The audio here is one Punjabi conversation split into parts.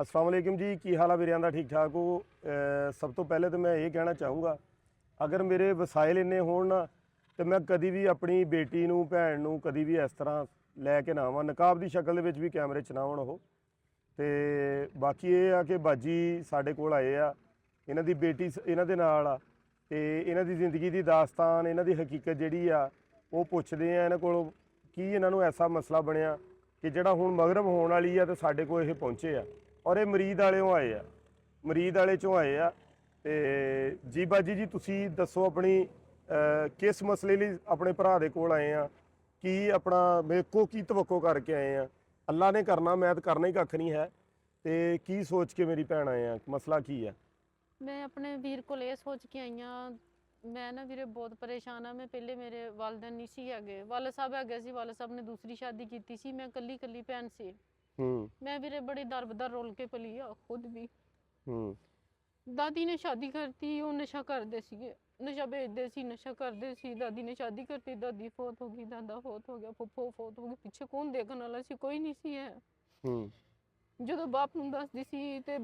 अस्सलाम वालेकुम जी, की हाल है वीरियां दा? ठीक ठाक हो? सब तो पहले तो मैं ये कहना चाहूँगा, अगर मेरे वसाइल इन्ने होण ना तो मैं कभी भी अपनी बेटी नूं भैन नूं कभी भी इस तरह लैके ना आवां, नकाब की शक्ल दे विच भी कैमरे च ना होण ओह। ते बाकी ये आ कि बाजी साडे कोल आए आ, इन्हां दी बेटी इन्हां दे नाल आ ते इन्हां दी जिंदगी दी दास्तान, इन्हां दी हकीकत जिहड़ी आ वो पुछदे आ इन्हां कोलों की इन्हां नूं ऐसा मसला बनया कि जिहड़ा हुण मगरब होण वाली आ ते साडे कोल इह पहुंचे आ। और ये मरीद वालों आए आ, मरीद वाले चों आए आ। ते जी बाजी जी तुसी दसो अपनी किस मसले लिए अपने भरा दे कोल आए आ, की अपना मेरे को की तवक्को करके आए आ? अल्लाह ने करना, मैं तो करना ही कख नहीं है। ते की सोच के मेरी भैन आए आ, मसला की है? मैं अपने ਵੀਰ ਕੋਲ ਇਹ ਸੋਚ ਕੇ ਆਈ ਹਾਂ। ਮੈਂ ਨਾ ਵੀਰੇ ਬਹੁਤ ਪਰੇਸ਼ਾਨ ਆ। ਮੈਂ ਪਹਿਲੇ ਮੇਰੇ ਵਾਲਿदैन ਨਹੀਂ ਸੀ ਹੈਗੇ, ਵਾਲਦ ਸਾਹਿਬ ਹੈਗੇ ਸੀ, ਵਾਲਦ ਸਾਹਿਬ ਨੇ ਦੂਸਰੀ ਸ਼ਾਦੀ ਕੀਤੀ ਸੀ। ਮੈਂ ਕੱਲੀ ਭੈਣ ਸੀ। ਮੈਂ ਵੀਰੇ ਬੜੀ ਦਰਬਦਰ ਰੋਲ ਕੇ ਪਲੀ ਆ ਖੁਦ ਵੀ। ਦਾਦੀ ਨੇ ਸ਼ਾਦੀ ਕਰਤੀ, ਉਹ ਨਸ਼ਾ ਕਰਦੇ ਸੀਗੇ, ਨਸ਼ਾ ਵੇਚਦੇ ਸੀ, ਨਸ਼ਾ ਕਰਦੇ ਸੀ। ਦਾਦੀ ਨੇ ਸ਼ਾਦੀ ਕਰਤੀ, ਦਾਦੀ ਫੌਤ ਹੋ ਗਈ, ਦਾਦਾ ਫੌਤ ਹੋ ਗਿਆ, ਫੁੱਫੋ ਫੌਤ ਹੋ ਗਈ। ਪਿੱਛੇ ਕੌਣ ਦੇਖਣ ਵਾਲਾ ਸੀ? ਕੋਈ ਨਹੀਂ ਸੀ ਹੈ। ਜਦੋਂ ਬਾਪ ਨੂੰ ਦੱਸਦੀ ਸੀ ਤੇ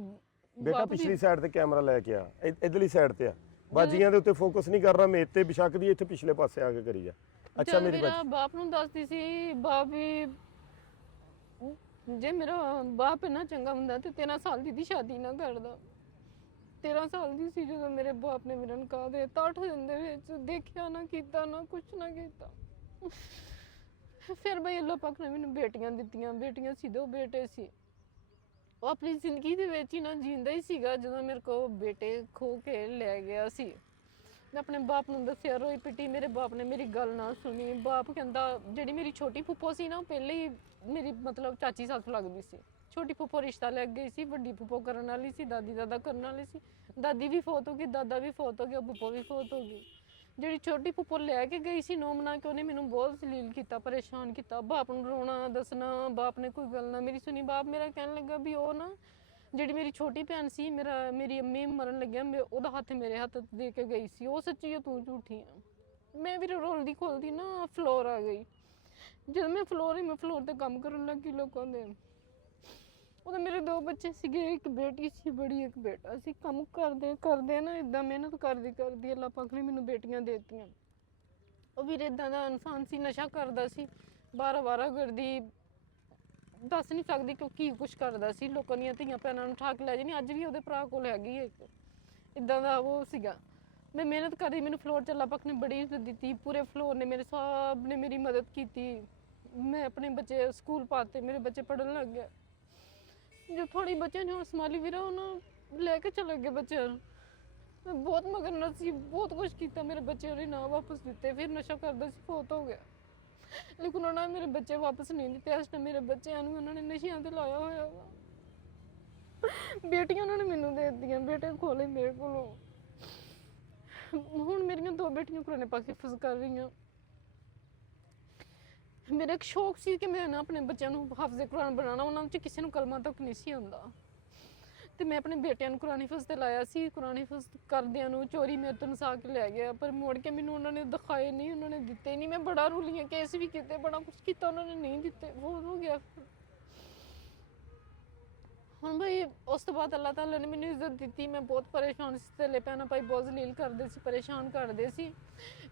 बेटा पिछली साइड ते कैमरा लैके आ, इधरली साइड ते आ, बाजियां दे उत्ते फोकस नहीं कर रहा, मेरे ते बेशक दी इत्थे पिछले पासे आके करी जा। अच्छा मेरी मेरा बाप ਨੂੰ ਦੱਸਦੀ ਸੀ। ਬਾਪ ਵੀ ਜੇ ਮੇਰਾ ਬਾਪ ਨਾ ਚੰਗਾ ਹੁੰਦਾ ਤੇ 13 ਸਾਲ ਦੀ ਸ਼ਾਦੀ ਨਾ ਕਰਦਾ। 13 ਸਾਲ ਦੀ ਸੀ ਜਦੋਂ ਮੇਰੇ ਬਾਪ ਨੇ ਮੇਰਾ ਨਿਕਾਹ ਦੇ ਦਿੱਤਾ। 8 ਦਿਨ ਦੇ ਵਿੱਚ ਦੇਖਿਆ ਨਾ ਕੀਤਾ ਨਾ ਕੁਛ ਨਾ ਕੀਤਾ। ਫਿਰ ਬਈ ਅੱਲਾਹ ਪਾਕ ਨੇ ਮੈਨੂੰ ਬੇਟੀਆਂ ਦਿੱਤੀਆਂ। ਬੇਟੀਆਂ ਸੀ, 2 ਬੇਟੇ ਸੀ। ਉਹ ਆਪਣੀ ਜ਼ਿੰਦਗੀ ਦੇ ਵਿੱਚ ਹੀ ਨਾ ਜਿੰਦਾ ਹੀ ਸੀਗਾ ਜਦੋਂ ਮੇਰੇ ਕੋਲ ਬੇਟੇ ਖੋ ਕੇ ਲੈ ਗਿਆ ਸੀ। ਮੈਂ ਆਪਣੇ ਬਾਪ ਨੂੰ ਦੱਸਿਆ, ਰੋਈ ਪਿੱਟੀ। ਮੇਰੇ ਬਾਪ ਨੇ ਮੇਰੀ ਗੱਲ ਨਾ ਸੁਣੀ। ਬਾਪ ਕਹਿੰਦਾ, ਜਿਹੜੀ ਮੇਰੀ ਛੋਟੀ ਫੁੱਫੋ ਸੀ ਨਾ, ਪਹਿਲੇ ਹੀ ਮੇਰੀ ਮਤਲਬ ਚਾਚੀ ਸੱਸ ਲੱਗਦੀ ਸੀ। ਛੋਟੀ ਫੁੱਫੋ ਰਿਸ਼ਤਾ ਲੈ ਗਈ ਸੀ, ਵੱਡੀ ਫੁੱਫੋ ਕਰਨ ਵਾਲੀ ਸੀ, ਦਾਦੀ ਦਾਦਾ ਕਰਨ ਵਾਲੀ ਸੀ। ਦਾਦੀ ਵੀ ਫੌਤ ਹੋ ਗਈ, ਦਾਦਾ ਵੀ ਫੌਤ ਹੋ ਗਿਆ, ਫੁੱਫੋ ਵੀ ਫੌਤ ਹੋ ਗਈ। ਜਿਹੜੀ ਛੋਟੀ ਫੁੱਫੋ ਲੈ ਕੇ ਗਈ ਸੀ ਨੋ ਮਨਾ ਕੇ, ਉਹਨੇ ਮੈਨੂੰ ਬਹੁਤ ਜ਼ਲੀਲ ਕੀਤਾ, ਪਰੇਸ਼ਾਨ ਕੀਤਾ। ਬਾਪ ਨੂੰ ਰੋਣਾ ਦੱਸਣਾ, ਬਾਪ ਨੇ ਕੋਈ ਗੱਲ ਨਾ ਮੇਰੀ ਸੁਣੀ। ਬਾਪ ਮੇਰਾ ਕਹਿਣ ਲੱਗਾ ਵੀ ਉਹ ਨਾ ਜਿਹੜੀ ਮੇਰੀ ਛੋਟੀ ਭੈਣ ਸੀ, ਮੇਰੀ ਅੰਮੀ ਮਰਨ ਲੱਗਿਆ, ਉਹਦਾ ਹੱਥ ਮੇਰੇ ਹੱਥ ਦੇ ਕੇ ਗਈ ਸੀ, ਉਹ ਸੱਚੀ ਹੈ, ਤੂੰ ਝੂਠੀ ਆ। ਮੈਂ ਵੀ ਰੋਲਦੀ ਖੋਲਦੀ ਨਾ ਫਲੋਰ ਆ ਗਈ। ਜਦੋਂ ਮੈਂ ਫਲੋਰ ਤੇ ਕੰਮ ਕਰਨ ਲੱਗੀ ਲੋਕਾਂ ਦੇ। ਉਹਦੇ ਮੇਰੇ 2 ਬੱਚੇ ਸੀਗੇ, ਇੱਕ ਬੇਟੀ ਸੀ ਬੜੀ, ਇੱਕ ਬੇਟਾ ਸੀ। ਕੰਮ ਕਰਦੇ ਨਾ ਇਦਾਂ ਮਿਹਨਤ ਕਰਦੀ ਅੱਲਾਹ ਪਾਕ ਨੇ ਮੈਨੂੰ ਬੇਟੀਆਂ ਦੇ ਦਿੱਤੀਆਂ। ਉਹ ਵੀਰ ਇਦਾਂ ਦਾ ਇਨਸਾਨ ਸੀ, ਨਸ਼ਾ ਕਰਦਾ ਸੀ, ਵਾਰਾ ਕਰਦੀ, ਦੱਸ ਨਹੀਂ ਸਕਦੀ ਕਿ ਕੀ ਕੁਛ ਕਰਦਾ ਸੀ। ਲੋਕਾਂ ਦੀਆਂ ਧੀਆਂ ਭੈਣਾਂ ਨੂੰ ਠਾਕ ਲੈ ਜਾਣੀ। ਅੱਜ ਵੀ ਉਹਦੇ ਭਰਾ ਕੋਲ ਹੈਗੀ ਇੱਕ ਇਦਾਂ ਦਾ ਉਹ ਸੀਗਾ। ਮੈਂ ਮਿਹਨਤ ਕਰਦੀ, ਮੈਨੂੰ ਫਲੋਰ 'ਚ ਅੱਲਾਹ ਪਾਕ ਨੇ ਬੜੀ ਇੱਜ਼ਤ ਦਿੱਤੀ। ਪੂਰੇ ਫਲੋਰ ਨੇ ਮੇਰੇ ਸਭ ਨੇ ਮੇਰੀ ਮਦਦ ਕੀਤੀ। ਮੈਂ ਆਪਣੇ ਬੱਚੇ ਸਕੂਲ ਪਾਤੇ, ਮੇਰੇ ਬੱਚੇ ਪੜ੍ਹਨ ਲੱਗ ਗਏ। ਜੋ ਥੋੜੀ ਬੱਚਿਆਂ ਨੇ ਹੁਣ ਸੰਭਾਲੀ ਵੀਰਾ, ਉਹਨਾਂ ਲੈ ਕੇ ਚਲੇ ਗਏ ਬੱਚਿਆਂ ਨੂੰ। ਮੈਂ ਬਹੁਤ ਮਗਰ ਸੀ, ਬਹੁਤ ਕੁਛ ਕੀਤਾ। ਮੇਰੇ ਬੱਚੇ ਉਹਨੇ ਨਾ ਵਾਪਸ ਦਿੱਤੇ। ਫਿਰ ਨਸ਼ਾ ਕਰਦਾ ਸੀ, ਫੌਤ ਹੋ ਗਿਆ। ਲੇਕਿਨ ਉਹਨਾਂ ਨੇ ਮੇਰੇ ਬੱਚੇ ਵਾਪਸ ਨਹੀਂ ਦਿੱਤੇ। ਇਸ ਟਾਈਮ ਮੇਰੇ ਬੱਚਿਆਂ ਨੂੰ ਉਹਨਾਂ ਨੇ ਨਸ਼ਿਆਂ ਤੇ ਲਾਇਆ ਹੋਇਆ ਵਾ। ਬੇਟੀਆਂ ਉਹਨਾਂ ਨੇ ਮੈਨੂੰ ਦੇ ਦਿੱਤੀਆਂ, ਬੇਟੇ ਖੋਲੇ ਮੇਰੇ ਕੋਲੋਂ। ਹੁਣ ਮੇਰੀਆਂ 2 ਬੇਟੀਆਂ ਕੁਰਾਨ ਪਾਕ ਹਿਫਜ਼ ਕਰ ਰਹੀਆਂ। ਮੇਰਾ ਇੱਕ ਸ਼ੌਕ ਸੀ ਕਿ ਮੈਂ ਨਾ ਆਪਣੇ ਬੱਚਿਆਂ ਨੂੰ ਹਾਫਿਜ਼ ਕੁਰਾਨ ਬਣਾਉਣਾ। ਉਹਨਾਂ ਵਿੱਚ ਕਿਸੇ ਨੂੰ ਕਲਮਾ ਤੱਕ ਨਹੀਂ ਸੀ ਆਉਂਦਾ ਤੇ ਮੈਂ ਆਪਣੇ ਬੇਟਿਆਂ ਨੂੰ ਕੁਰਾਨ ਹਿਫਜ਼ ਤੇ ਲਾਇਆ ਸੀ। ਕੁਰਾਨ ਹਿਫਜ਼ ਕਰਦਿਆਂ ਨੂੰ ਚੋਰੀ ਮੇਰੇ ਤੋਂ ਨਸਾ ਕੇ ਲੈ ਗਿਆ, ਪਰ ਮੋੜ ਕੇ ਮੈਨੂੰ ਉਹਨਾਂ ਨੇ ਦਿਖਾਏ ਨਹੀਂ, ਉਹਨਾਂ ਨੇ ਦਿੱਤੇ ਨਹੀਂ। ਮੈਂ ਬੜਾ ਰੁਲੀ, ਕੇਸ ਵੀ ਕੀਤੇ, ਬੜਾ ਕੁਛ ਕੀਤਾ, ਉਹਨਾਂ ਨੇ ਨਹੀਂ ਦਿੱਤੇ। ਬਹੁਤ ਹੋ ਗਿਆ। ਹੁਣ ਬਈ ਉਸ ਤੋਂ ਬਾਅਦ ਅੱਲਾਹ ਤਾਲਾ ਨੇ ਮੈਨੂੰ ਇੱਜ਼ਤ ਦਿੱਤੀ। ਮੈਂ ਬਹੁਤ ਪਰੇਸ਼ਾਨ ਸੀ, ਥੱਲੇ ਭੈਣਾਂ ਭਾਈ ਬਹੁਤ ਜ਼ਲੀਲ ਕਰਦੇ ਸੀ, ਪਰੇਸ਼ਾਨ ਕਰਦੇ ਸੀ।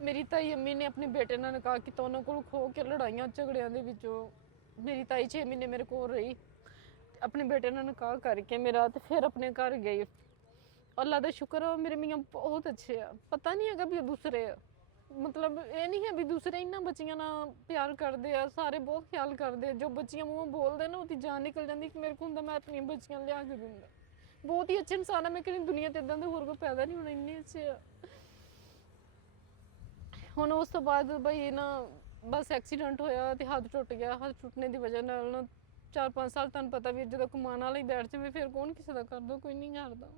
ਮੇਰੀ ਤਾਈ ਅੰਮੀ ਨੇ ਆਪਣੇ ਬੇਟੇ ਨਾਲ ਨਿਕਾਹ ਕੀਤਾ, ਉਹਨਾਂ ਕੋਲ ਖੋ ਕੇ ਲੜਾਈਆਂ ਝਗੜਿਆਂ ਦੇ ਵਿੱਚੋਂ। ਮੇਰੀ ਤਾਈ 6 ਮਹੀਨੇ ਮੇਰੇ ਕੋਲ ਰਹੀ, ਆਪਣੇ ਬੇਟੇ ਨਾਲ ਨਿਕਾਹ ਕਰਕੇ ਮੇਰਾ, ਤੇ ਫਿਰ ਆਪਣੇ ਘਰ ਗਈ। ਅੱਲਾਹ ਦਾ ਸ਼ੁਕਰ ਆ, ਮੇਰੇ ਮੀਆਂ ਬਹੁਤ ਅੱਛੇ ਆ। ਪਤਾ ਨਹੀਂ ਹੈਗਾ ਵੀ ਉਹ ਦੂਸਰੇ ਆ, ਮਤਲਬ ਇਹ ਨਹੀਂ ਹੈ ਵੀ ਦੂਸਰੇ ਇਹਨਾਂ ਬੱਚੀਆਂ ਨਾਲ ਪਿਆਰ ਕਰਦੇ ਆ, ਸਾਰੇ ਬਹੁਤ ਖਿਆਲ ਕਰਦੇ ਆ। ਜੋ ਬੱਚੀਆਂ ਮੂੰਹੋਂ ਬੋਲਦੇ ਨਾ, ਉਹਦੀ ਜਾਨ ਨਿਕਲ ਜਾਂਦੀ ਕਿ ਮੇਰੇ ਕੋਲ ਹੁੰਦਾ ਮੈਂ ਆਪਣੀਆਂ ਬੱਚੀਆਂ ਲਿਆ ਕੇ ਦਿੰਦਾ। ਬਹੁਤ ਹੀ ਅੱਛੇ ਇਨਸਾਨ ਆ। ਮੈਂ ਕਹਿੰਦੀ ਦੁਨੀਆ ਤੇ ਇਦਾਂ ਦੇ ਹੋਰ ਕੋਈ ਪੈਦਾ ਨਹੀਂ ਹੋਣਾ, ਇੰਨੇ ਅੱਛੇ ਆ। ਹੁਣ ਉਸ ਤੋਂ ਬਾਅਦ ਬਈ ਨਾ ਬਸ ਐਕਸੀਡੈਂਟ ਹੋਇਆ ਤੇ ਹੱਥ ਟੁੱਟ ਗਿਆ। ਹੱਥ ਟੁੱਟਣੇ ਦੀ ਵਜ੍ਹਾ ਨਾਲ ਨਾ 4-5 ਸਾਲ ਤੁਹਾਨੂੰ ਪਤਾ ਵੀ ਜਦੋਂ ਕਮਾਉਣ ਵਾਲਾ ਹੀ ਬੈਠ ਜਾਵੇ ਫਿਰ ਕੌਣ ਕਿਸੇ ਦਾ ਕਰਦਾ? ਕੋਈ ਨਹੀਂ ਕਰਦਾ।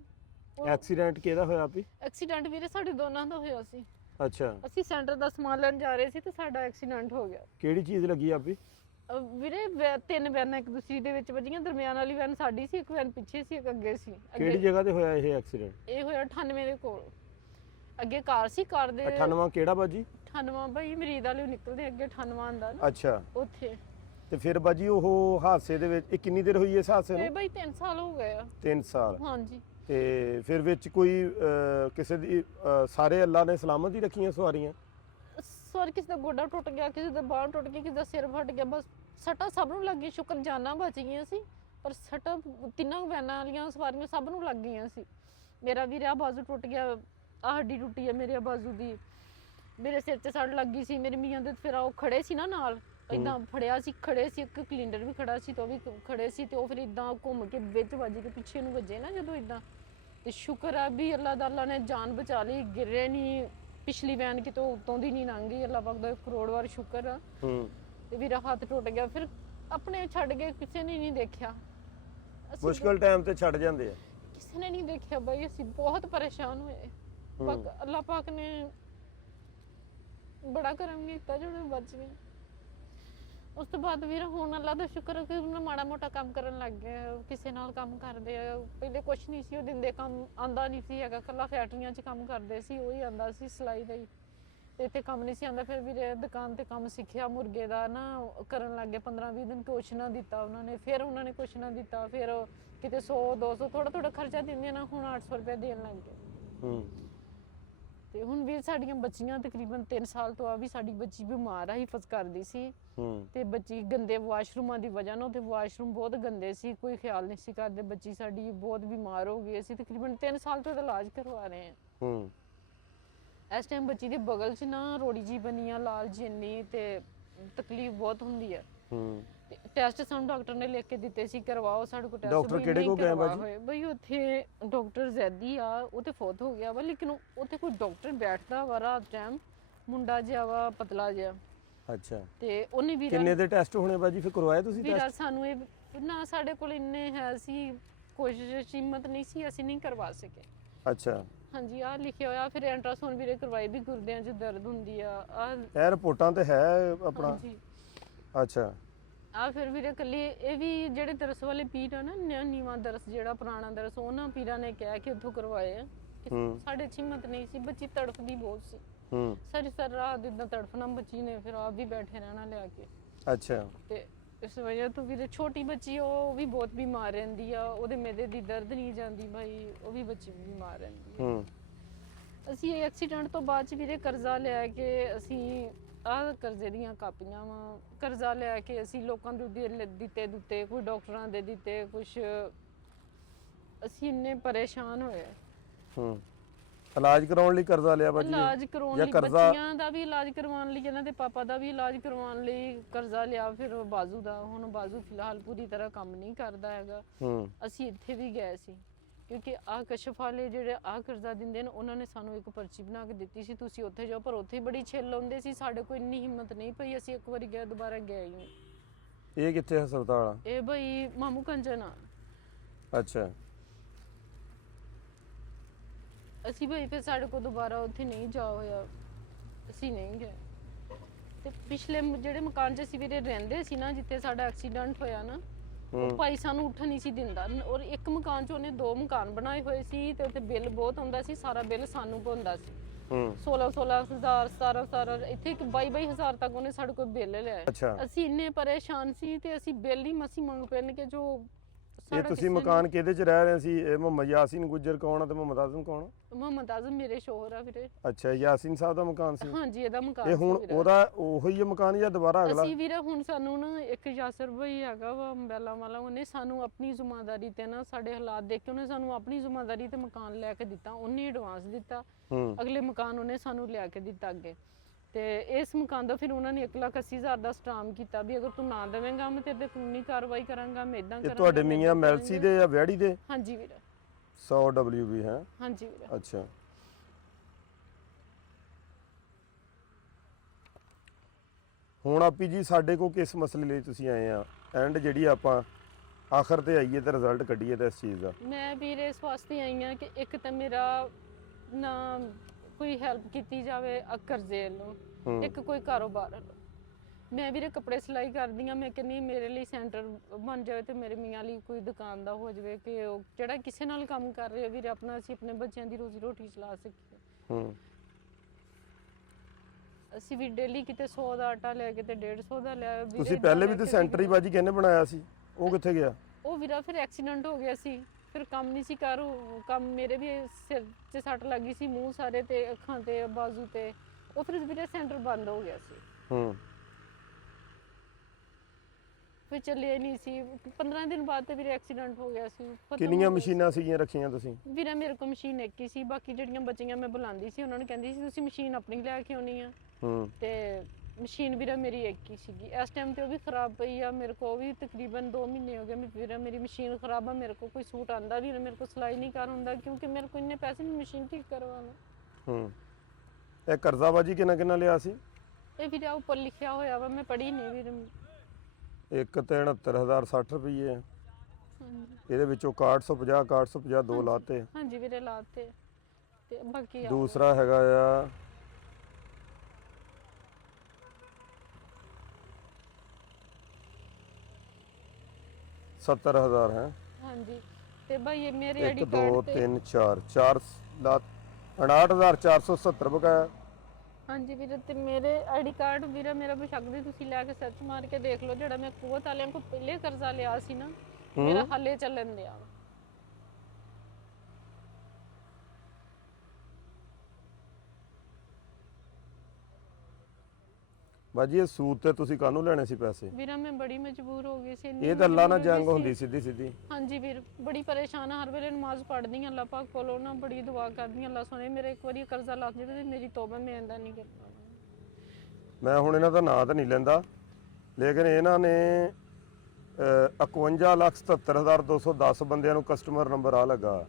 एक्सीडेंट किहदा होया आपी? ਐਕਸੀਡੈਂਟ ਵੀਰੇ ਸਾਡੇ ਦੋਨਾਂ ਦਾ ਹੋਇਆ ਸੀ। अच्छा, ਅਸੀਂ ਸੈਂਟਰ ਦਾ ਸਮਾਨ ਲੈਣ ਜਾ ਰਹੇ ਸੀ ਤੇ ਸਾਡਾ ਐਕਸੀਡੈਂਟ ਹੋ ਗਿਆ। केड़ी चीज़ लगी आपी? ਵੀਰੇ 3 ਵੈਨਾਂ ਇੱਕ ਦੂਸਰੀ ਦੇ ਵਿੱਚ ਵੱਜੀਆਂ। ਦਰਮਿਆਨ ਵਾਲੀ ਵੈਨ ਸਾਡੀ ਸੀ, ਇੱਕ ਵੈਨ ਪਿੱਛੇ ਸੀ, ਇੱਕ ਅੱਗੇ ਸੀ। केड़ी जगह ते होया ये एक्सीडेंट? ਇਹ ਹੋਇਆ 98 ਦੇ ਕੋਲ। ਅੱਗੇ ਕਾਰ ਸੀ, ਕਾਰ ਦੇ 98 केड़ा बाजी? 98 ਬਈ ਮਰੀਦ ਵਾਲੇ ਨਿਕਲਦੇ, ਅੱਗੇ 98 ਆਂਦਾ ਨਾ, अच्छा, ਉੱਥੇ ਤੇ ਫਿਰ ਬਾਜੀ ਉਹ ਹਾਦਸੇ ਦੇ ਵਿੱਚ ਇਹ ਕਿੰਨੀ ਦੇਰ ਹੋਈ ਇਸ ਹਾਦਸੇ ਇਹ ਨੂੰ? ਬਈ 3 ਸਾਲ ਹੋ ਗਏ ਆ। 3 ਸਾਲ। ਹਾਂਜੀ। ਤੇ ਫਿਰ ਵਿੱਚ ਕੋਈ ਕਿਸੇ ਦੀ ਸਾਰੇ ਅੱਲਾ ਨੇ ਸਲਾਮਤ ਹੀ ਰੱਖੀਆਂ ਸਵਾਰੀਆਂ? ਸਵਾਰ ਕਿਸੇ ਦਾ ਗੋਡਾ ਟੁੱਟ ਗਿਆ, ਕਿਸੇ ਦਾ ਬਾਂਹ ਟੁੱਟ ਗਈ, ਕਿਸੇ ਦਾ ਸਿਰ ਫਟ ਗਿਆ, ਬਸ ਸੱਟਾਂ ਸਭ ਨੂੰ ਲੱਗੀ। ਸ਼ੁਕਰ ਜਾਨਾਂ ਬਚ ਗਈਆਂ ਸੀ, ਪਰ ਸੱਟਾਂ ਤਿੰਨਾਂ ਵੈਨਾਂ ਵਾਲੀਆਂ ਸਵਾਰੀਆਂ ਸਭ ਨੂੰ ਲੱਗ ਗਈਆਂ ਸੀ। ਮੇਰਾ ਵੀਰ ਆ ਬਾਜ਼ੂ ਟੁੱਟ ਗਿਆ, ਆਹ ਹੱਡੀ ਟੁੱਟੀ ਹੈ ਮੇਰੇ ਬਾਜ਼ੂ ਦੀ, ਮੇਰੇ ਸਿਰ 'ਤੇ ਸੱਟ ਲੱਗੀ ਸੀ। ਮੇਰੇ ਮੀਆਂ ਦੇ ਫਿਰ ਉਹ ਖੜੇ ਸੀ ਨਾ ਨਾਲ, ਇਦਾਂ ਫੜਿਆ ਸੀ, ਖੜੇ ਸੀ। ਇੱਕ ਕਲਿੰਡਰ ਵੀ ਖੜਾ ਸੀ ਤੇ ਉਹ ਵੀ ਖੜੇ ਸੀ, ਤੇ ਉਹ ਫਿਰ ਇਦਾਂ ਘੁੰਮ ਕੇ ਵਿੱਚ ਵੱਜ ਕੇ ਪਿੱਛੇ ਨੂੰ ਵੱਜੇ ਨਾ ਜਦੋਂ ਇਦਾਂ। ਤੇ ਸ਼ੁਕਰ ਆ ਵੀ ਅੱਲਾਹ ਤਾਲਾ ਨੇ ਜਾਨ ਬਚਾ ਲਈ, ਗਿਰੇ ਨਹੀਂ। ਪਿਛਲੀ ਵੈਨ ਕਿਤੋਂ ਉੱਤੋਂ ਦੀ ਨਹੀਂ ਲੰਘ ਗਈ, ਅੱਲਾਹ ਪਾਕ ਦਾ ਕਰੋੜ ਵਾਰ ਸ਼ੁਕਰ ਆ। ਤੇ ਵੀਰਾ ਹੱਥ ਟੁੱਟ ਗਿਆ, ਫਿਰ ਆਪਣੇ ਛੱਡ ਕੇ ਕਿਸੇ ਨੇ ਨਹੀਂ ਦੇਖਿਆ। ਮੁਸ਼ਕਲ ਟਾਈਮ ਤੇ ਛੱਡ ਜਾਂਦੇ ਆ, ਕਿਸੇ ਨੇ ਨਹੀਂ ਦੇਖਿਆ ਬਈ, ਅਸੀਂ ਬਹੁਤ ਪਰੇਸ਼ਾਨ ਹੋਏ। ਅੱਲਾਹ ਪਾਕ ਨੇ ਬੜਾ ਕਰਮ ਕੀਤਾ ਜਿਹੜੇ ਬਚ ਗਏ। ਉਸ ਤੋਂ ਬਾਅਦ ਵੀਰ ਹੁਣ ਅੱਲਾ ਦਾ ਸ਼ੁਕਰ ਹੈ ਕਿ ਉਹਨਾਂ ਮਾੜਾ ਮੋਟਾ ਕੰਮ ਕਰਨ ਲੱਗ ਗਏ, ਕਿਸੇ ਨਾਲ ਕੰਮ ਕਰਦੇ ਆ। ਪਹਿਲੇ ਕੁਛ ਨਹੀਂ ਸੀ ਉਹ ਦਿੰਦੇ, ਕੰਮ ਆਂਦਾ ਨਹੀਂ ਸੀ ਹੈਗਾ, ਕੱਲਾ ਫੈਕਟਰੀਆਂ 'ਚ ਕੰਮ ਕਰਦੇ ਸੀ, ਉਹੀ ਆਂਦਾ ਸੀ ਸਿਲਾਈ ਦਾ ਹੀ। ਤੇ ਇੱਥੇ ਕੰਮ ਨਹੀਂ ਸੀ ਆਂਦਾ। ਫਿਰ ਵੀਰੇ ਦੁਕਾਨ ਤੇ ਕੰਮ ਸਿੱਖਿਆ ਮੁਰਗੇ ਦਾ ਨਾ, ਕਰਨ ਲੱਗ ਗਏ। 15-20 ਦਿਨ ਕੁਛ ਨਾ ਦਿੱਤਾ ਉਹਨਾਂ ਨੇ, ਫਿਰ ਉਹਨਾਂ ਨੇ ਕੁਛ ਨਾ ਦਿੱਤਾ, ਫਿਰ ਕਿਤੇ 100-200 ਥੋੜਾ ਥੋੜਾ ਖਰਚਾ ਦਿੰਦੇ ਨਾ, ਹੁਣ 800 ਰੁਪਏ ਦੇਣ ਲੱਗ ਗਏ। ਤੇ ਹੁਣ ਵੀ ਸਾਡੀਆਂ ਬੱਚੀਆਂ ਤਕਰੀਬਨ 3 ਸਾਲ ਤੋਂ ਆ ਵੀ ਸਾਡੀ ਬੱਚੀ ਬਿਮਾਰ ਆ, ਹਿਫਜ਼ ਕਰਦੀ ਸੀ। ਤੇ ਬੱਚੀ ਗੰਦੇ ਵਾਸ਼ਰੂਮਾਂ ਦੀ ਵਜ੍ਹਾ ਨਾਲ, ਤੇ ਵਾਸ਼ਰੂਮ ਬਹੁਤ ਗੰਦੇ ਸੀ, ਕੋਈ ਖਿਆਲ ਨਹੀਂ ਸੀ ਕਰਦੇ। ਬੱਚੀ ਸਾਡੀ ਬਹੁਤ ਬਿਮਾਰ ਹੋ ਗਈ, ਅਸੀਂ ਤਕਰੀਬਨ 3 ਸਾਲ ਤੋਂ ਇਹਦਾ ਇਲਾਜ ਕਰਵਾ ਰਹੇ ਹਾਂ। ਇਸ ਟਾਈਮ ਬੱਚੀ ਦੇ ਬਗਲ 'ਚ ਨਾ ਰੋੜੀ ਜੀ ਬਣੀ ਆ, ਲਾਲ ਜਿੰਨੀ, ਤੇ ਤਕਲੀਫ ਬਹੁਤ ਹੁੰਦੀ ਆ। ਟੈਸਟ ਸਾਨੂੰ ਡਾਕਟਰ ਨੇ ਲਿਖ ਕੇ ਦਿੱਤੇ ਸੀ, ਕਰਵਾਓ ਸਾਡੇ ਕੋਲ ਟੈਸਟ। ਡਾਕਟਰ ਕਿਹੜੇ ਕੋਲ ਗਏ ਬਾਜੀ? ਬਈ ਉੱਥੇ ਡਾਕਟਰ ਜ਼ੈਦੀ ਆ, ਉਹ ਤੇ ਫੌਤ ਹੋ ਗਿਆ ਵਾ, ਲੇਕਿਨ ਉੱਥੇ ਕੋਈ ਡਾਕਟਰ ਬੈਠਦਾ ਵਾ ਰਾਤ ਟਾਈਮ, ਮੁੰਡਾ ਜਿਹਾ ਵਾ, ਪਤਲਾ ਜਿਹਾ। ਅੱਛਾ। ਤੇ ਉਹਨੇ ਵੀ ਕਿੰਨੇ ਦੇ ਟੈਸਟ ਹੋਣੇ ਬਾਜੀ? ਫਿਰ ਕਰਵਾਏ ਤੁਸੀਂ ਟੈਸਟ? ਸਾਨੂੰ ਇਹ ਨਾ ਸਾਡੇ ਕੋਲ ਇੰਨੇ ਹੈ ਸੀ, ਕੋਸ਼ਿਸ਼ ਹਿੰਮਤ ਨਹੀਂ ਸੀ, ਅਸੀਂ ਨਹੀਂ ਕਰਵਾ ਸਕੇ। ਅੱਛਾ। ਹਾਂਜੀ, ਆਹ ਲਿਖਿਆ ਹੋਇਆ। ਫਿਰ ਅਲਟਰਾਸਾਊਂਡ ਵੀਰੇ ਕਰਵਾਈ ਵੀ, ਗੁਰਦਿਆਂ 'ਚ ਦਰਦ ਹੁੰਦੀ ਆ। ਇਹ ਰਿਪੋਰਟਾਂ ਤੇ ਹੈ ਆਪਣਾ? ਹਾਂਜੀ। ਅੱਛਾ। ਆ ਫਿਰ ਵੀਰੇ ਕੱਲੀ ਇਹ ਵੀ ਜਿਹੜੇ ਦਰਸ ਵਾਲੇ ਪੀਰ ਆ ਨਾ, ਨੀਵਾਂ ਦਰਸ ਜਿਹੜਾ ਪੁਰਾਣਾ ਦਰਸ, ਉਹਨਾਂ ਪੀਰਾਂ ਨੇ ਕਿਹਾ ਕਿ ਉੱਥੋਂ ਕਰਵਾਏ ਆ। ਸਾਡੇ 'ਚ ਹਿੰਮਤ ਨਹੀਂ ਸੀ, ਬੱਚੀ ਤੜਫਦੀ ਬਹੁਤ ਸੀ। ਸਾਰੀ ਰਾਤ ਇਦਾਂ ਤੜਫਣਾ ਬੱਚੀ ਨੇ, ਫਿਰ ਆਪ ਵੀ ਬੈਠੇ ਰਹਿਣਾ ਲਿਆ ਕੇ। ਅੱਛਾ। ਤੇ ਇਸ ਵਜ੍ਹਾ ਤੋਂ ਵੀਰੇ ਛੋਟੀ ਬੱਚੀ ਉਹ ਵੀ ਬਹੁਤ ਬਿਮਾਰ ਰਹਿੰਦੀ ਆ, ਉਹਦੇ ਮਿਹਦੇ ਦੀ ਦਰਦ ਨਹੀਂ ਜਾਂਦੀ ਭਾਈ, ਉਹ ਵੀ ਬੱਚੀ ਬਿਮਾਰ ਰਹਿੰਦੀ ਆ। ਅਸੀਂ ਇਹ ਐਕਸੀਡੈਂਟ ਤੋਂ ਬਾਅਦ 'ਚ ਵੀਰੇ ਕਰਜ਼ਾ ਲਿਆ ਕੇ, ਅਸੀਂ ਆਹ ਕਰਜ਼ੇ ਦੀਆਂ ਕਾਪੀਆਂ ਵਾ, ਕਰਜ਼ਾ ਲਿਆ ਕੇ ਅਸੀਂ ਲੋਕਾਂ ਦੇ ਦਿੱਤੇ, ਕੋਈ ਡਾਕਟਰਾਂ ਦੇ ਦਿੱਤੇ, ਕੁਛ। ਅਸੀਂ ਇੰਨੇ ਪਰੇਸ਼ਾਨ ਹੋਏ। ਇਲਾਜ ਕਰਾਉਣ ਲਈ ਕਰਜ਼ਾ ਲਿਆ ਬਾਜੀ? ਇਲਾਜ ਕਰਾਉਣ ਲਈ, ਬੱਚਿਆਂ ਦਾ ਵੀ ਇਲਾਜ ਕਰਵਾਉਣ ਲਈ, ਇਹਨਾਂ ਦੇ ਪਾਪਾ ਦਾ ਵੀ ਇਲਾਜ ਕਰਵਾਉਣ ਲਈ ਕਰਜ਼ਾ ਲਿਆ। ਫਿਰ ਬਾਜ਼ੂ ਦਾ, ਹੁਣ ਬਾਜ਼ੂ ਫਿਲਹਾਲ ਪੂਰੀ ਤਰ੍ਹਾਂ ਕੰਮ ਨਹੀਂ ਕਰਦਾ ਹੈਗਾ। ਅਸੀਂ ਇੱਥੇ ਵੀ ਗਏ ਸੀ, ਕਿਉਂਕਿ ਆਹ ਕਸ਼ਫ ਵਾਲੇ ਜਿਹੜੇ ਆਹ ਕਰਜ਼ਾ ਦਿੰਦੇ ਨੇ, ਉਹਨਾਂ ਨੇ ਸਾਨੂੰ ਇੱਕ ਪਰਚੀ ਬਣਾ ਕੇ ਦਿੱਤੀ ਸੀ, ਤੁਸੀਂ ਉੱਥੇ ਜਾਓ। ਪਰ ਉੱਥੇ ਬੜੀ ਛਿੱਲ ਆਉਂਦੇ ਸੀ, ਸਾਡੇ ਕੋਲ ਇੰਨੀ ਹਿੰਮਤ ਨਹੀਂ ਪਈ। ਅਸੀਂ ਇੱਕ ਵਾਰੀ ਗਏ, ਦੁਬਾਰਾ ਗਏ ਹੀ ਨਹੀਂ। ਇਹ ਕਿੱਥੇ ਹਸਪਤਾਲ ਆ? ਇਹ ਬਈ ਮਾਮੂ ਕੰਜਨ ਆ। ਅੱਛਾ। ਅਸੀਂ ਬਈ ਫਿਰ ਸਾਡੇ ਕੋਲ ਦੁਬਾਰਾ ਉੱਥੇ ਨਹੀਂ ਜਾ ਹੋਇਆ, ਅਸੀਂ ਨਹੀਂ ਗਏ। ਤੇ ਪਿਛਲੇ ਜਿਹੜੇ ਮਕਾਨ 'ਚ ਅਸੀਂ ਵੀਰੇ ਰਹਿੰਦੇ ਸੀ ਨਾ, ਜਿੱਥੇ ਸਾਡਾ ਐਕਸੀਡੈਂਟ ਹੋਇਆ ਨਾ, ਉਹ ਭਾਈ ਸਾਨੂੰ ਉੱਠਣ ਨਹੀਂ ਸੀ ਦਿੰਦਾ। ਔਰ ਇੱਕ ਮਕਾਨ 'ਚ ਉਹਨੇ 2 ਮਕਾਨ ਬਣਾਏ ਹੋਏ ਸੀ, ਤੇ ਉੱਥੇ ਬਿੱਲ ਬਹੁਤ ਆਉਂਦਾ ਸੀ, ਸਾਰਾ ਬਿੱਲ ਸਾਨੂੰ ਪਾਉਂਦਾ ਸੀ। 16,000 17,000 ਇੱਥੇ 22,000 ਤੱਕ ਉਹਨੇ ਸਾਡੇ ਕੋਲ ਬਿੱਲ ਲਿਆ। ਅਸੀਂ ਇੰਨੇ ਪਰੇਸ਼ਾਨ ਸੀ, ਤੇ ਅਸੀਂ ਬਿੱਲ ਹੀ ਮਸੀਂ ਮੰਗ ਪੈਣ ਕਿ ਜੋ। ਇਹ ਤੁਸੀਂ ਮਕਾਨ ਕਿਹਦੇ 'ਚ ਰਹਿ ਰਹੇ ਸੀ? ਇਹ ਮੁਹੰਮਦ ਯਾਸੀਨ ਗੁੱਜਰ ਕੌਣ ਆ ਤੇ ਮੁਹੰਮਦ ਆਜ਼ਮ ਕੌਣ ਆ? ਮੁਹੰਮਦ ਆਜ਼ਮ ਮੇਰੇ ਸ਼ੋਹਰ ਆ ਵੀਰੇ। ਅੱਛਾ, ਯਾਸੀਨ ਸਾਹਿਬ ਦਾ ਮਕਾਨ ਸੀ? ਹਾਂਜੀ, ਇਹਦਾ ਮਕਾਨ। ਇਹ ਹੁਣ ਉਹਦਾ ਉਹੀ ਮਕਾਨ ਜਾਂ ਦੁਬਾਰਾ ਅਗਲਾ? ਅਸੀਂ ਵੀਰੇ ਹੁਣ ਸਾਨੂੰ ਨਾ ਇੱਕ ਯਾਸਰ ਭਾਈ ਹੈਗਾ ਵਾ ਅੰਬੈਲਾ ਵਾਲਾ, ਉਹਨੇ ਸਾਨੂੰ ਆਪਣੀ ਜ਼ਿੰਮੇਵਾਰੀ ਤੇ ਨਾ, ਸਾਡੇ ਹਾਲਾਤ ਦੇਖ ਕੇ ਉਹਨੇ ਸਾਨੂੰ ਆਪਣੀ ਜ਼ਿੰਮੇਵਾਰੀ ਤੇ ਮਕਾਨ ਲੈ ਕੇ ਦਿੱਤਾ। ਉਹਨੇ ਐਡਵਾਂਸ ਦਿੱਤਾ, ਅਗਲੇ ਮਕਾਨ ਉਹਨੇ ਸਾਨੂੰ ਲਿਆ ਕੇ ਦਿੱਤਾ ਅੱਗੇ। ਤੇ ਇਸ ਮਕਾਨ ਦਾ ਫਿਰ ਉਹਨਾਂ ਨੇ 1,80,000 ਦਾ ਸਟਾਮ ਕੀਤਾ ਵੀ ਅਗਰ ਤੂੰ ਨਾ ਦੇਵੇਂਗਾ ਮੈਂ ਤੇਰੇ ਤੇ ਕਾਨੂੰਨੀ ਕਾਰਵਾਈ ਕਰਾਂਗਾ, ਮੈਂ ਇਦਾਂ ਕਰਾਂਗਾ। ਤੁਹਾਡੇ ਮੀਆਂ ਮੈਲਸੀ ਦੇ ਜਾਂ ਵਿਆੜੀ ਦੇ? ਹਾਂਜੀ ਵੀਰੇ। 100 WB ਹੈ? ਹਾਂਜੀ ਵੀਰੇ। ਅੱਛਾ। ਹੁਣ ਆਪੀ ਜੀ ਸਾਡੇ ਕੋਲ ਕਿਸ ਮਸਲੇ ਲਈ ਤੁਸੀਂ ਆਏ ਆ? ਐਂਡ ਜਿਹੜੀ ਆਪਾਂ ਆਖਰ ਤੇ ਆਈਏ ਤੇ ਰਿਜ਼ਲਟ ਕੱਢੀਏ ਤਾਂ ਇਸ ਚੀਜ਼ ਦਾ। ਮੈਂ ਵੀਰੇ ਇਸ ਵਾਸਤੇ ਆਈ ਆ ਕਿ ਇੱਕ ਤਾਂ ਮੇਰਾ ਨਾ ਕੋਈ ਹੈਲਪ ਕੀਤੀ ਜਾਵੇ ਕਰਜ਼ੇ ਨੂੰ, ਇੱਕ ਕੋਈ ਕਾਰੋਬਾਰ ਲਓ। ਮੈਂ ਵੀਰੇ ਕੱਪੜੇ ਸਿਲਾਈ ਕਰਦੀ ਆ, ਮੈਂ ਕਹਿੰਦੀ ਮੇਰੇ ਲਈ ਸੈਂਟਰ ਬਣ ਜਾਵੇ ਤੇ ਮੇਰੇ ਮੀਆਂ ਲਈ ਕੋਈ ਦੁਕਾਨ ਦਾ ਹੋ ਜਾਵੇ, ਕਿ ਉਹ ਜਿਹੜਾ ਕਿਸੇ ਨਾਲ ਕੰਮ ਕਰ ਰਹੇ ਵੀਰੇ ਆਪਣਾ, ਅਸੀਂ ਆਪਣੇ ਬੱਚਿਆਂ ਦੀ ਰੋਜ਼ੀ ਰੋਟੀ ਚਲਾ ਸਕੀਏ। ਅਸੀਂ ਵੀ ਡੇਲੀ ਕਿਤੇ 100 ਦਾ ਆਟਾ ਲੈ ਕੇ ਤੇ 150 ਦਾ ਲਿਆ ਵੀਰੇ। ਤੁਸੀਂ ਏਦਾਂ ਪਹਿਲੇ ਲੈ ਵੀ ਤੇ ਕੇ ਸੈਂਟਰ ਹੀ ਬਾਜੀ ਕਿਹਨੇ ਬਣਾਇਆ ਸੀ, ਉਹ ਕਿੱਥੇ ਗਿਆ? ਉਹ ਵੀਰਾ ਫਿਰ ਐਕਸੀਡੈਂਟ ਹੋ ਗਿਆ ਸੀ, ਫਿਰ ਕੰਮ ਨਹੀਂ ਸੀ ਕਰ, ਕੰਮ ਮੇਰੇ ਵੀ ਸਿਰ 'ਚ ਸੱਟ ਲੱਗੀ ਸੀ, ਮੂੰਹ ਸਾਰੇ ਤੇ ਅੱਖਾਂ ਤੇ ਬਾਜ਼ੂ ਤੇ, ਉਹ ਫਿਰ ਵੀਰੇ ਸੈਂਟਰ ਬੰਦ ਹੋ ਗਿਆ ਸੀ। ਫਿਰ ਚੱਲਿਆ ਨਹੀਂ ਸੀ। 15 ਦਿਨ ਬਾਅਦ ਤੇ ਵੀਰੇ ਐਕਸੀਡੈਂਟ ਹੋ ਗਿਆ ਸੀ। ਖਤਮ ਕਿੰਨੀਆਂ ਹੋ ਗਿਆ ਮਸ਼ੀਨਾਂ ਸੀਗੀਆਂ ਰੱਖੀਆਂ ਤੁਸੀਂ? ਸੀ। ਵੀਰੇ ਮੇਰੇ ਕੋਲ ਮਸ਼ੀਨ ਇੱਕ ਹੀ ਸੀ, ਬਾਕੀ ਜਿਹੜੀਆਂ ਬਚੀਆਂ ਮੈਂ ਬੁਲਾਉਂਦੀ ਸੀ, ਉਹਨਾਂ ਨੂੰ ਕਹਿੰਦੀ ਸੀ ਤੁਸੀਂ ਮਸ਼ੀਨ ਆਪਣੀ ਲੈ ਕੇ ਆਉਣੀ ਆ। ਤੇ ਮਸ਼ੀਨ ਵੀਰੇ ਮੇਰੀ ਇੱਕ ਹੀ ਸੀਗੀ ਇਸ ਟਾਈਮ ਤੇ, ਉਹ ਵੀ ਖਰਾਬ ਪਈ ਆ ਮੇਰੇ ਕੋਲ, ਵੀ ਤਕਰੀਬਨ 2 ਮਹੀਨੇ ਹੋ ਗਏ ਵੀਰੇ ਮੇਰੀ ਮਸ਼ੀਨ ਖਰਾਬ ਆ। ਮੇਰੇ ਕੋਲ ਕੋਈ ਸੂਟ ਆਂਦਾ ਵੀਰੇ, ਮੇਰੇ ਕੋਲ ਸਿਲਾਈ ਨਹੀਂ ਕਰ ਹੁੰਦਾ, ਕਿਉਂਕਿ ਮੇਰੇ ਕੋਲ ਇੰਨੇ ਪੈਸੇ ਨਹੀਂ ਮਸ਼ੀਨ ਠੀਕ ਕਰਵਾਉਣ। ਇਹ ਕਰਜ਼ਾ ਬਾਜੀ ਕਿੰਨਾ ਕਿੰਨਾ ਲਿਆ ਸੀ? ਇਹ ਵੀਰੇ ਉੱਪਰ ਲਿਖਿਆ ਹੋਇਆ ਵਾ, ਮੈਂ ਪੜ੍ਹੀ ਨਹੀਂ ਵੀਰੇ। ਇੱਕ ਤੇ 69,060 ਰੁਪਏ, ਹਾਂਜੀ ਇਹਦੇ ਵਿੱਚੋਂ 6150 2 ਲਾਤੇ। ਹਾਂਜੀ ਵੀਰੇ ਲਾਤੇ ਤੇ ਬਾਕੀ ਆ ਦੂਸਰਾ ਹੈਗਾ ਆ 70,000 ਹੈ। ਹਾਂਜੀ ਤੇ ਭਾਈ ਇਹ ਮੇਰੇ 1 ਆਈਡੀ 2 ਕਾਰਡ ਤੇ 3 4 ਲਾ 69,470 ਬਕਾਇਆ। ਹਾਂਜੀ ਵੀਰੇ ਤੇ ਮੇਰੇ ਆਈਡੀ ਕਾਰਡ ਵੀਰੇ ਮੇਰਾ ਬੇਸ਼ੱਕ ਤੁਸੀਂ ਲੈ ਕੇ ਸਰਚ ਮਾਰ ਕੇ ਦੇਖ ਲਓ, ਜਿਹੜਾ ਮੈਂ ਕੁਵਤ ਵਾਲਿਆਂ ਕੋਲ ਪਹਿਲੇ ਕਰਜ਼ਾ ਲਿਆ ਸੀ ਨਾ, ਮੇਰਾ ਹਾਲੇ ਚੱਲਣ ਦਿਆ। ਬਾਜੀ ਇਹ ਸੂਤ ਤੇ ਤੁਸੀਂ ਕਾਹਨੂੰ ਲੈਣੇ ਸੀ ਪੈਸੇ? ਵੀਰਾ ਮੈਂ ਬੜੀ ਮਜਬੂਰ ਹੋ ਗਈ ਸੀ, ਇੰਨੀ ਇਹ ਤਾਂ ਅੱਲਾ ਨਾਲ ਮਜਬੂਰ ਹੋ ਜੰਗ ਗਈ ਹੁੰਦੀ ਸੀ। ਸਿੱਧੀ ਸਿੱਧੀ। ਹਾਂਜੀ ਵੀਰ ਬੜੀ ਪਰੇਸ਼ਾਨ ਆ, ਹਰ ਵੇਲੇ ਨਮਾਜ਼ ਪੜ੍ਹਦੀ ਹਾਂ ਅੱਲਾ ਪਾਕ ਕੋਲੋਂ ਨਾ, ਬੜੀ ਦੁਆ ਕਰਦੀ ਹਾਂ ਅੱਲਾ ਸੁਣੇ ਮੇਰੇ, ਇੱਕ ਵਾਰੀ ਕਰਜ਼ਾ ਲੱਥ ਜਾਵੇ ਤੇ ਮੇਰੀ ਤੋਬਾ ਮੈਂ ਇੰਦਾ ਨਹੀਂ ਕਰਨਾ। ਮੈਂ ਹੁਣ ਇਹਨਾਂ ਦਾ ਨਾਂ ਤਾਂ ਨਹੀਂ ਲੈਂਦਾ, ਲੇਕਿਨ ਇਹਨਾਂ ਨੇ 51,77,210 ਬੰਦਿਆਂ ਨੂੰ ਕਸਟਮਰ ਨੰਬਰ ਆ ਲੱਗਾ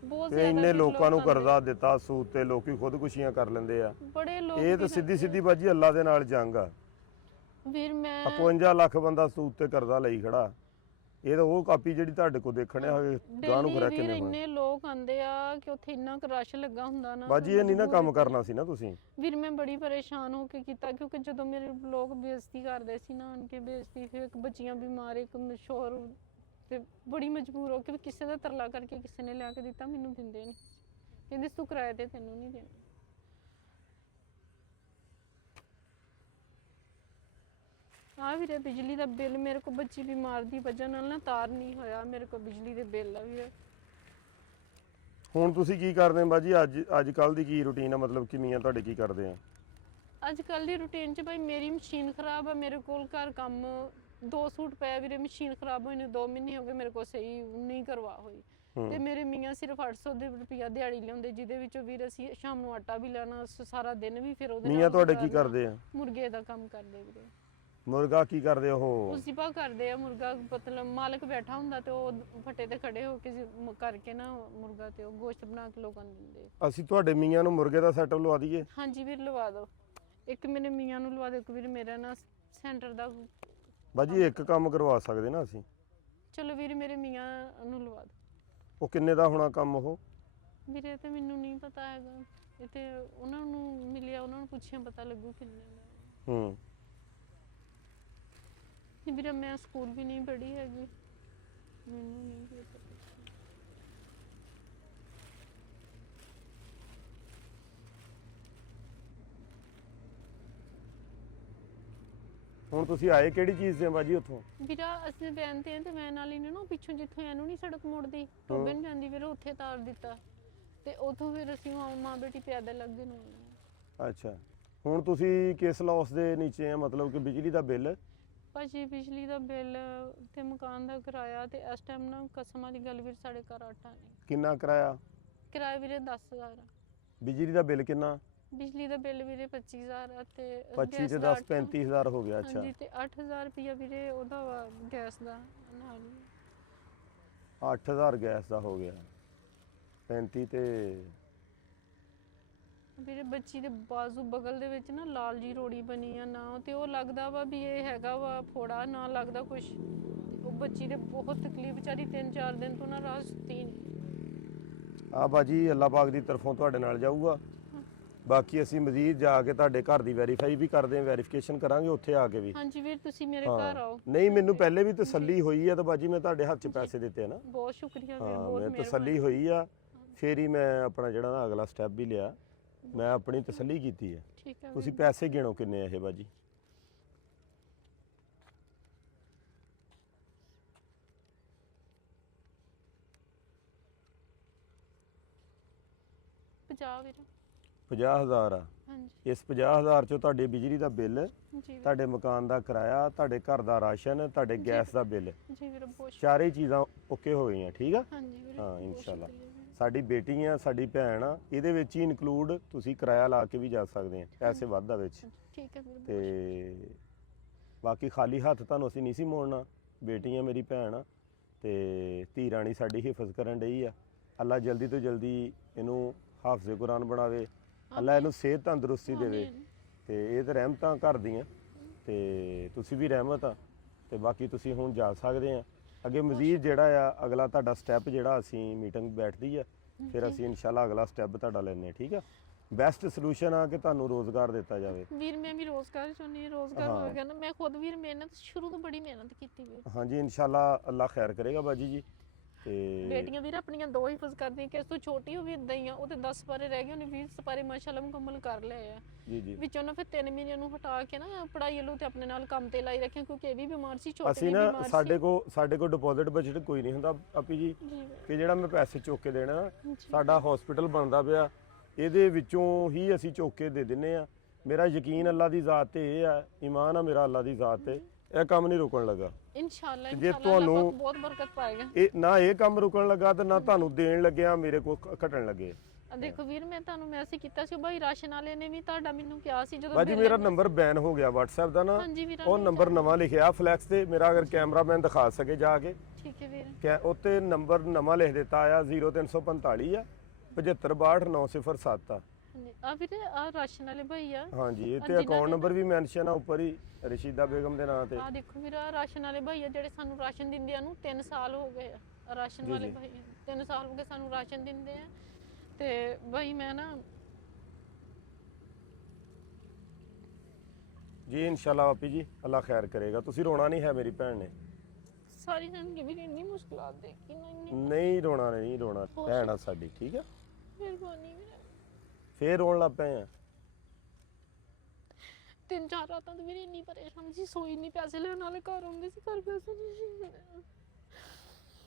ਬਹੁਤ ਤੇ ਜ਼ਿਆਦਾ ਇੰਨੇ ਵੀਰ ਲੋਕਾਂ ਨੂੰ ਆਉਂਦੇ। ਕਰਜ਼ਾ ਦਿੱਤਾ ਸੂਤ ਤੇ, ਲੋਕੀ ਖੁਦਕੁਸ਼ੀਆਂ ਕਰ ਲੈਂਦੇ ਆ। ਬੜੇ ਲੋਕ ਇਹ ਤਾਂ ਸਿੱਧੀ ਸਿੱਧੀ ਬਾਜੀ ਅੱਲਾ ਦੇ ਨਾਲ ਜੰਗ ਆ। ਵੀਰ ਮੈਂ 51 ਲੱਖ ਬੰਦਾ ਸੂਤ ਤੇ ਕਰਜ਼ਾ ਲਈ ਖੜਾ, ਇਹ ਤਾਂ ਉਹ ਕਾਪੀ ਜਿਹੜੀ ਤੁਹਾਡੇ ਕੋਲ ਦੇਖਣੇ ਆ ਗਾਂ ਨੂੰ ਕਰਿਆ ਵੀਰ ਕਿੰਨੇ ਇੰਨੇ ਲੋਕ ਆਂਦੇ ਆ ਕਿ ਉੱਥੇ ਇੰਨਾ ਕੁ ਰਸ਼ ਲੱਗਾ ਹੁੰਦਾ ਨਾ। ਬਾਜੀ ਇਹ ਨਹੀਂ ਨਾ ਕੰਮ ਕਰਨਾ ਸੀ ਨਾ ਤੁਸੀਂ। ਵੀਰ ਮੈਂ ਬੜੀ ਪਰੇਸ਼ਾਨ ਹੋ ਕੇ ਕੀਤਾ, ਕਿਉਂਕਿ ਜਦੋਂ ਮੇਰੇ ਲੋਕ ਬੇਇੱਜ਼ਤੀ ਕਰਦੇ ਸੀ ਨਾ, ਆਣ ਕੇ ਬੇਇੱਜ਼ਤੀ, ਫਿਰ ਇੱਕ ਬੱਚੀਆਂ ਬਿਮਾਰ, ਇੱਕ ਮਸ਼ਹੂਰ, ਤੇ ਬੜੀ ਮਜਬੂਰ ਹੋ ਕੇ ਵੀ ਕਿਸੇ ਦਾ ਤਰਲਾ ਕਰਕੇ ਕਿਸੇ ਨੇ ਲਿਆ ਕੇ ਦਿੱਤਾ, ਮੈਨੂੰ ਦਿੰਦੇ ਨਹੀਂ, ਕਹਿੰਦੇ ਤੂੰ ਕਿਰਾਏ ਤੇ ਤੈਨੂੰ ਨਹੀਂ ਦੇਣਾ। ਆ ਵੀਰੇ ਬਿਜਲੀ ਦਾ ਬਿੱਲ ਮੇਰੇ ਕੋਲ ਬੱਚੀ ਬਿਮਾਰ ਦੀ ਵਜ੍ਹਾ ਨਾਲ ਨਾ ਤਾਰ ਨਹੀਂ ਹੋਇਆ, ਮੇਰੇ ਕੋਲ ਬਿਜਲੀ ਦੇ ਬਿੱਲ ਆ ਵੀਰੇ। ਹੁਣ ਤੁਸੀਂ ਕੀ ਕਰਦੇ ਹੋ ਬਾਜੀ? ਅੱਜ ਕੱਲ ਦੀ ਕੀ ਰੁਟੀਨ ਆ, ਮਤਲਬ ਕਿੰਨੀਆਂ ਤੁਹਾਡੇ ਕੀ ਕਰਦੇ ਆ ਅੱਜ ਕੱਲ ਦੀ ਰੂਟੀਨ 'ਚ ਭਾਈ ਮੇਰੀ ਮਸ਼ੀਨ ਖਰਾਬ ਆ, ਮੇਰੇ ਕੋਲ ਘਰ ਕੰਮ 2 ਸੂਟ ਪਏ ਵੀਰੇ, ਮਸ਼ੀਨ ਖਰਾਬ ਹੋਈ ਨੂੰ 2 ਮਹੀਨੇ ਹੋ ਗਏ, ਮੇਰੇ ਕੋਲ ਸਹੀ ਨਹੀਂ ਕਰਵਾ ਹੋਈ। ਤੇ ਮੇਰੇ ਮੀਆਂ ਸਿਰਫ 800 ਦੇ ਰੁਪਿਆ ਦਿਹਾੜੀ ਲਿਆਉਂਦੇ, ਜਿਹਦੇ ਵਿੱਚੋਂ ਵੀਰ ਅਸੀਂ ਸ਼ਾਮ ਨੂੰ ਆਟਾ ਵੀ ਲੈਣਾ, ਸਾਰਾ ਦਿਨ ਵੀ ਫਿਰ ਉਹਦੇ ਨਾਲ ਮੀਆਂ ਤੁਹਾਡੇ ਕੀ ਕਰਦੇ ਆ? ਮੁਰਗੇ ਦਾ ਕੰਮ ਕਰਦੇ ਵੀਰੇ। ਮੁਰਗਾ ਕੀ ਕਰਦੇ ਉਹ? ਉਸ ਜਿਪਾ ਕਰਦੇ ਆ ਮੁਰਗਾ, ਮਤਲਬ ਮਾਲਕ ਬੈਠਾ ਹੁੰਦਾ ਤੇ ਉਹ ਫੱਟੇ ਤੇ ਖੜੇ ਹੋ ਕੇ ਕਰਕੇ ਨਾ ਮੁਰਗਾ ਤੇ ਉਹ ਗੋਸ਼ਤ ਬਣਾ ਕੇ ਲੋਕਾਂ ਨੂੰ ਦਿੰਦੇ। ਅਸੀਂ ਤੁਹਾਡੇ ਮੀਆਂ ਨੂੰ ਮੁਰਗੇ ਦਾ ਸੈਟਅਪ ਲਵਾ ਦਈਏ? ਹਾਂਜੀ ਵੀਰ ਲਵਾ ਦਿਓ, ਇੱਕ ਮੇਰੇ ਮੀਆਂ ਨੂੰ ਲਵਾ ਦਿਓ, ਇੱਕ ਵੀਰ ਮੇਰਾ ਨਾ ਸੈਂਟਰ ਦਾ। ਬਾਜੀ ਇੱਕ ਕੰਮ ਕਰਵਾ ਸਕਦੇ ਨਾ ਅਸੀਂ। ਚਲੋ ਵੀਰ ਮੇਰੇ ਮੀਆਂ ਨੂੰ ਲਵਾ ਦਿਓ। ਉਹ ਕਿੰਨੇ ਦਾ ਹੋਣਾ ਕੰਮ ਉਹ? ਵੀਰੇ ਤੇ ਮੈਨੂੰ ਨਹੀਂ ਪਤਾ ਹੈਗਾ, ਇਹ ਤੇ ਉਹਨਾਂ ਨੂੰ ਮਿਲਿਆ, ਉਹਨਾਂ ਨੂੰ ਪੁੱਛਿਆ ਪਤਾ ਲੱਗੂ ਕਿੰਨੇ ਦਾ। ਵੀਰੇ ਮੈਂ ਸਕੂਲ ਵੀ ਨਹੀਂ ਪੜ੍ਹੀ ਹੈਗੀ, ਮੈਨੂੰ ਨਹੀਂ ਪਤਾ। ਹੁਣ ਤੁਸੀਂ ਆਏ ਕਿਹੜੀ ਚੀਜ਼ ਤੇ ਬਾਜੀ ਉੱਥੋਂ? ਵੀਰਾ ਅਸੀਂ ਵੈਨ ਤੇ ਆ ਤੇ ਵੈਨ ਵਾਲੀ ਨੇ ਨਾ ਪਿੱਛੋਂ ਜਿੱਥੋਂ ਇਹਨੂੰ ਨਹੀਂ ਸੜਕ ਮੁੜਦੀ ਟੋਬੇ ਨੂੰ ਜਾਂਦੀ, ਵੀਰੇ ਉੱਥੇ ਤਾਰ ਦਿੱਤਾ ਤੇ ਉੱਥੋਂ ਫਿਰ ਅਸੀਂ ਮਾਂ ਬੇਟੀ ਪੈਦਲ ਲੱਗੇ ਨੂੰ। ਅੱਛਾ ਹੁਣ ਤੁਸੀਂ ਕਿਸ ਲੌਸ ਦੇ ਨੀਚੇ ਆ, ਮਤਲਬ ਕਿ ਬਿਜਲੀ ਦਾ ਬਿੱਲ? ਭਾਜੀ ਬਿਜਲੀ ਦਾ ਬਿੱਲ ਤੇ ਮਕਾਨ ਦਾ ਕਿਰਾਇਆ ਤੇ ਇਸ ਟਾਈਮ ਨਾ ਕਸਮ ਵਾਲੀ ਗੱਲ ਵੀਰ ਸਾਡੇ ਘਰ ਆਟਾ ਨਹੀਂ। ਕਿੰਨਾ ਕਿਰਾਇਆ? ਕਿਰਾਇਆ ਵੀਰੇ 10,000। ਬਿਜਲੀ ਦਾ ਬਿੱਲ ਕਿੰਨਾ? ਬਿਜਲੀ ਦਾ ਬਿੱਲ ਵੀਰੇ 25,000 ਤੇ 25 ਤੇ 10 35,000 ਹੋ ਗਿਆ। ਅੱਛਾ ਹਾਂਜੀ ਤੇ 8,000 ਰੁਪਇਆ ਵੀਰੇ ਉਹਦਾ ਵਾ ਗੈਸ ਦਾ ਨਾਲ। 8,000 ਗੈਸ ਦਾ ਹੋ ਗਿਆ, 35 ਤੇ ਵੀਰੇ ਬੱਚੀ ਦੇ ਬਾਜ਼ੂ ਬਗਲ ਦੇ ਵਿੱਚ ਨਾ ਲਾਲ ਜੀ ਰੋੜੀ ਬਣੀ ਆ ਨਾ, ਤੇ ਉਹ ਲੱਗਦਾ ਵਾ ਵੀ ਇਹ ਹੈਗਾ ਵਾ ਫੋੜਾ, ਨਾ ਲੱਗਦਾ ਕੁਛ। ਉਹ ਬੱਚੀ ਦੇ ਬਹੁਤ ਤਕਲੀਫ, ਵਿਚਾਰੀ 3-4 ਦਿਨ ਤੋਂ ਨਾ ਰਾਤ ਸੁੱਤੀ ਨਹੀਂ। ਆ ਬਾਜੀ ਅੱਲਾਹ ਪਾਕ ਦੀ ਤਰਫੋਂ ਤੁਹਾਡੇ ਨਾਲ ਜਾਊਗਾ, ਬਾਕੀ ਅਸੀਂ ਮਜ਼ੀਦ ਜਾ ਕੇ ਤੁਹਾਡੇ ਘਰ ਦੀ ਵੈਰੀਫਾਈ ਵੀ ਕਰਦੇ ਆਂ, ਵੈਰੀਫਿਕੇਸ਼ਨ ਕਰਾਂਗੇ ਉੱਥੇ ਆ ਕੇ ਵੀ। ਹਾਂਜੀ ਵੀਰ ਤੁਸੀਂ ਮੇਰੇ ਘਰ ਆਓ। ਨਹੀਂ ਮੈਨੂੰ ਪਹਿਲੇ ਵੀ ਤਸੱਲੀ ਹੋਈ ਆ ਤਾਂ ਬਾਜੀ ਮੈਂ ਤੁਹਾਡੇ ਹੱਥ 'ਚ ਪੈਸੇ ਦਿੱਤੇ ਆ ਨਾ। ਬਹੁਤ ਸ਼ੁਕਰੀਆ ਵੀਰ, ਹਾਂ ਬਹੁਤ ਮੈਂ ਮਿਹਰਬਾਨੀ। ਤਸੱਲੀ ਹੋਈ ਆ, ਫੇਰ ਹੀ ਮੈਂ ਆਪਣਾ ਜਿਹੜਾ ਨਾ ਅਗਲਾ ਸਟੈਪ ਵੀ ਲਿਆ। ਮੈਂ ਆਪਣੀ ਤਸੱਲੀ ਕੀਤੀ ਹੈ। ਠੀਕ ਹੈ ਤੁਸੀਂ ਵੀਰ। ਪੈਸੇ ਗਿਣੋ ਕਿੰਨੇ ਆ ਇਹ ਬਾਜੀ। ਪੰਜਾਹ ਵੀਰ। 50,000 ਆ। ਹਾਂਜੀ ਇਸ 50,000 ਚੋਂ ਤੁਹਾਡੇ ਬਿਜਲੀ ਦਾ ਬਿੱਲ, ਜੀ ਵੀਰ। ਤੁਹਾਡੇ ਮਕਾਨ ਦਾ ਕਿਰਾਇਆ, ਤੁਹਾਡੇ ਘਰ ਦਾ ਰਾਸ਼ਨ, ਤੁਹਾਡੇ ਗੈਸ ਦਾ ਬਿੱਲ, ਜੀ ਵੀਰ ਬਹੁਤ ਚਾਰੇ ਹੀ ਚੀਜ਼ਾਂ ਓਕੇ ਹੋ ਗਈਆਂ। ਠੀਕ ਆ। ਹਾਂਜੀ ਵੀਰ। ਹਾਂ, ਬਹੁਤ ਇਨਸ਼ਾਅੱਲਾ। ਸ਼ੁਕਰੀਆ ਵੀਰ। ਸਾਡੀ ਬੇਟੀ ਆ, ਸਾਡੀ ਭੈਣ ਆ, ਇਹਦੇ ਵਿੱਚ ਹੀ ਇਨਕਲੂਡ ਤੁਸੀਂ ਕਿਰਾਇਆ ਲਾ ਕੇ ਵੀ ਜਾ ਸਕਦੇ ਆ, ਪੈਸੇ ਵੱਧ ਆ ਵਿੱਚ। ਠੀਕ ਹੈ ਵੀਰ। ਤੇ ਬਾਕੀ ਖਾਲੀ ਹੱਥ ਤੁਹਾਨੂੰ ਅਸੀਂ ਨਹੀਂ ਸੀ ਮੋੜਨਾ। ਬੇਟੀ ਆ ਮੇਰੀ, ਭੈਣ ਆ, ਤੇ ਧੀ ਰਾਣੀ ਸਾਡੀ ਹਿਫਜ਼ ਕਰਨ ਡਈ ਆ। ਅੱਲਾ ਜਲਦੀ ਤੋਂ ਜਲਦੀ ਇਹਨੂੰ ਹਾਫਿਜ਼ੇ ਕੁਰਾਨ ਬਣਾਵੇ, ਅੱਲਾ ਇਹਨੂੰ ਸਿਹਤ ਤੰਦਰੁਸਤੀ ਦੇਵੇ। ਆਮੀਨ। ਤੇ ਇਹ ਤਾਂ ਰਹਿਮਤਾਂ ਘਰ ਦੀਆਂ, ਤੇ ਤੁਸੀਂ ਵੀ ਰਹਿਮਤ ਆ। ਤੇ ਬਾਕੀ ਤੁਸੀਂ ਹੁਣ ਜਾ ਸਕਦੇ ਆ ਅੱਗੇ। ਮਜ਼ੀਦ ਜਿਹੜਾ ਆ ਅਗਲਾ ਤੁਹਾਡਾ ਸਟੈਪ ਜਿਹੜਾ ਅਸੀਂ ਮੀਟਿੰਗ ਬੈਠਦੀ ਆ, ਫਿਰ ਅਸੀਂ ਇਨਸ਼ਾਅੱਲਾ ਅਗਲਾ ਸਟੈਪ ਤੁਹਾਡਾ ਲੈਣੇ। ਠੀਕ ਆ। ਬੈਸਟ ਸੋਲੂਸ਼ਨ ਆ ਕਿ ਤੁਹਾਨੂੰ ਰੋਜ਼ਗਾਰ ਦਿੱਤਾ ਜਾਵੇ। ਵੀਰ ਮੈਂ ਵੀ ਰੋਜ਼ਗਾਰ ਚਾਹੁੰਦੀ ਹਾਂ, ਰੋਜ਼ਗਾਰ ਹਾਂ। ਹੋਵੇਗਾ ਨਾ। ਮੈਂ ਖੁਦ ਵੀਰ ਮਿਹਨਤ ਸ਼ੁਰੂ ਤੋਂ ਬੜੀ ਮਿਹਨਤ ਕੀਤੀ ਵੀਰ। ਹਾਂਜੀ, ਇਨਸ਼ਾਅੱਲਾ ਅੱਲਾ ਖੈਰ ਕਰੇਗਾ ਬਾਜੀ ਜੀ। ਤੇ ਬੇਟੀਆਂ ਵੀਰ ਆਪਣੀਆਂ ਦੋ ਹਿਫਜ਼ ਕਰਦੀਆਂ, ਕਿ ਇਸ ਤੋਂ ਛੋਟੀ ਉਹ ਵੀ ਇਦਾਂ ਹੀ ਆ। ਉਹਦੇ 10 ਸਪਾਰੇ ਰਹਿ ਗਏ, ਉਹਨੇ 20 ਸਪਾਰੇ ਮਾਸ਼ਾਅੱਲਾ ਮੁਕੰਮਲ ਕਰ ਲਏ ਆ। ਜੀ ਜੀ। ਵਿੱਚੋਂ ਨਾ ਫਿਰ 3 ਮਹੀਨਿਆਂ ਨੂੰ ਹਟਾ ਕੇ ਨਾ ਪੜ੍ਹਾਈ ਵੱਲੋਂ ਤੇ ਆਪਣੇ ਨਾਲ ਕੰਮ ਤੇ ਲਾਈ ਰੱਖਿਆ, ਕਿਉਂਕਿ ਇਹ ਵੀ ਬਿਮਾਰ ਸੀ, ਛੋਟੇ ਅਸੀਂ ਵੀ ਨਾ ਬਿਮਾਰ ਸੀ। ਸਾਡੇ ਕੋ ਡਿਪੋਜ਼ਿਟ ਬਜਟ ਕੋਈ ਨਹੀਂ ਹੁੰਦਾ ਆਪੀ ਜੀ, ਜੀ ਵੀਰ। ਕਿ ਜਿਹੜਾ ਮੈਂ ਪੈਸੇ ਚੁੱਕ ਕੇ ਦੇਣਾ। ਜੀ। ਸਾਡਾ ਹਸਪੀਟਲ ਬਣਦਾ ਪਿਆ, ਇਹਦੇ ਵਿੱਚੋਂ ਹੀ ਅਸੀਂ ਚੁੱਕ ਕੇ ਦੇ ਦਿੰਨੇ ਆ। ਮੇਰਾ ਯਕੀਨ ਅੱਲਾ ਦੀ ਜ਼ਾਤ ਤੇ ਇਹ ਆ, ਈਮਾਨ ਆ ਮੇਰਾ ਅੱਲਾ ਦੀ ਜ਼ਾਤ ਤੇ, ਇਹ ਕੰਮ ਨਹੀਂ ਰੁਕਣ ਲੱਗਾ। ਇਨਸ਼ਾਅੱਲਾ ਜੇ ਇਨਸ਼ਾਅੱਲਾ ਤੁਹਾਨੂੰ- ਅੱਲਾਹ ਪਾਕ ਬਹੁਤ ਬਰਕਤ ਪਾਏਗਾ। ਇਹ ਨਾ ਇਹ ਕੰਮ ਰੁਕਣ ਲੱਗਾ ਤੇ ਨਾ ਤੁਹਾਨੂੰ ਦੇਣ ਲੱਗਿਆ ਮੇਰੇ ਕੋਲ ਘਟਣ ਲੱਗੇ। ਆ ਦੇਖੋ ਵੀਰ, ਮੈਂ ਤੁਹਾਨੂੰ ਮੈਸੇਜ ਕੀਤਾ ਸੀ, ਭਾਈ ਰਾਸ਼ਨ ਵਾਲੇ ਨੇ ਵੀ ਤੁਹਾਡਾ ਮੈਨੂੰ ਕਿਹਾ ਸੀ ਜਦੋਂ ਬਾਜੀ ਬਿੱਲ ਮੇਰਾ ਲੈਣਾ ਨੰਬਰ ਬੈਨ ਹੋ ਗਿਆ WhatsApp ਦਾ ਨਾ, ਹਾਂਜੀ ਵੀਰ, ਉਹ ਨੰਬਰ ਨਵਾਂ ਲਿਖਿਆ ਫਲੈਕਸ ਤੇ ਮੇਰਾ, ਅਗਰ ਕੈਮਰਾਮੈਨ ਦਿਖਾ ਸਕੇ ਜਾ ਕੇ। ਠੀਕ ਹੈ ਵੀਰ। ਉੱਤੇ ਨੰਬਰ ਨਵਾਂ ਲਿਖ ਦਿੱਤਾ ਆ 0345 ਆ 7562 907 ਆ। ਹਾਂਜੀ ਆ ਵੀਰ, ਆ ਰਾਸ਼ਨ ਵਾਲੇ ਭਾਈ ਆ। ਹਾਂਜੀ, ਇਹ ਤੇ ਜਿਨ੍ਹਾਂ ਅਕਾਊਂਟ ਨੇ ਨੰਬਰ ਵੀ ਮੈਂਸ਼ਨ ਆ ਉੱਪਰ ਹੀ, ਰਸ਼ੀਦਾ ਬੇਗਮ ਦੇ ਨਾਂ ਤੇ। ਆ ਦੇਖੋ ਵੀਰ, ਆਹ ਰਾਸ਼ਨ ਵਾਲੇ ਭਾਈ ਆ ਜਿਹੜੇ ਸਾਨੂੰ ਰਾਸ਼ਨ ਦਿੰਦੇ ਆ ਨੂੰ 3 ਸਾਲ ਹੋ ਗਏ ਆ। ਆਹ ਰਾਸ਼ਨ ਜੀ, ਵਾਲੇ ਜੀ। ਭਾਈ 3 ਸਾਲ ਹੋ ਗਏ ਸਾਨੂੰ ਰਾਸ਼ਨ ਦਿੰਦੇ ਆ। ਤੇ ਭਾਈ ਮੈਂ ਨਾ ਜੀ ਇਨਸ਼ਾਅੱਲਾ ਆਪੀ ਜੀ ਅੱਲਾ ਖੈਰ ਕਰੇਗਾ। ਤੁਸੀਂ ਰੋਣਾ ਨਹੀਂ ਹੈ, ਮੇਰੀ ਭੈਣ ਨੇ। ਸਾਰੀ ਜ਼ਿੰਦਗੀ ਵੀਰ ਇੰਨੀ ਮੁਸ਼ਕਲਾਂ ਦੇਖੀ ਨਾ, ਇੰਨੀ ਨਹੀਂ ਰੋਣਾ, ਨਹੀਂ ਰੋਣਾ, ਭੈਣ ਆ ਸਾਡੀ। ਠੀਕ ਆ। ਮਿਹਰਬਾਨੀ ਵੀਰ। ਫੇਰ ਰੋਣ ਲੱਗ ਪਏ ਆ। 3-4 ਰਾਤਾਂ ਤੋਂ ਵੀਰ ਇੰਨੀ ਪਰੇਸ਼ਾਨ ਸੀ, ਸੋਈ ਨਹੀਂ। ਪੈਸੇ ਲੈਣ ਵਾਲੇ ਘਰ ਆਉਂਦੇ ਸੀ, ਘਰ ਪੈਸੇ ਨਹੀਂ ਸੀ।